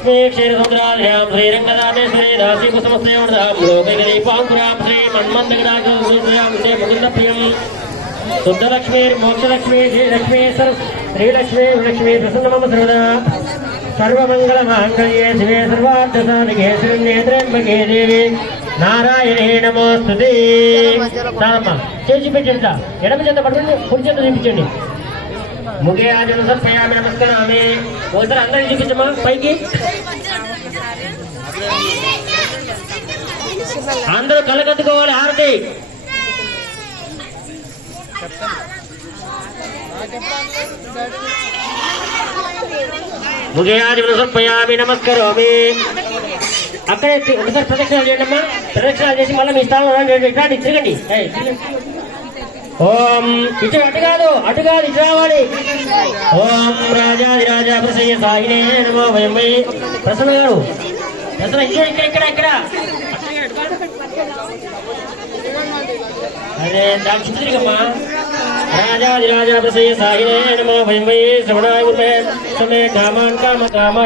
స్మే క్షీరసముద్రాద్యాం శ్రీరంగదామేశ్వరి దాసీకుసమస్తయోర్ధాం లోకైకదీపాంకురాం శ్రీ మన్మందగడాచం శ్రీ ముకుందప్రియం శుద్ధలక్ష్మీ మోక్షలక్ష్మీ శ్రీలక్ష్మీ శ్రీలక్ష్మీ లక్ష్మీ ప్రసన్నమమ సర్వదా సర్వమంగళమాంగళ్యే శివే సర్వార్థసాధికే శ్రీనేత్ర్యంబకే దేవి నారాయణే నమోస్తుతే చేసి పెట్టండి ఎడమ చేత పట్టుకుని కుడి చేత చూపించండి ముగే ఆజన సత్పయామి నమస్కారామి ఒకసారి అందరిని చూపించమ్మా పైకి. అందరూ కలకత్తుకోవాలి హారతి ముగయాదివులు సమర్పయామి నమస్కరోమి అక్కడే ఒకసారి ప్రదక్షిణాలు చేయండి అమ్మా. ప్రదక్షిణాలు చేసి మళ్ళీ మీ స్థానంలో రండి. తిరగండి తిరగండి. ఓం ఇటు అటు కాదు అటు కాదు ఇటు రావాలి. ఓం రాజాది రాజా ప్రసయ్య సాయినే నమో వయం ప్రసన్న గారు ప్రసన్న ఇక్కడ ఇక్కడ ఇక్కడ ఇక్కడ అరే దాని చుట్టూ తిరిగమ్మా రాజాది రాజా ప్రసయ్య సాయినే నమో వయం శ్రవణాయ ఉర్మే సమే కామాన్ కామ కామ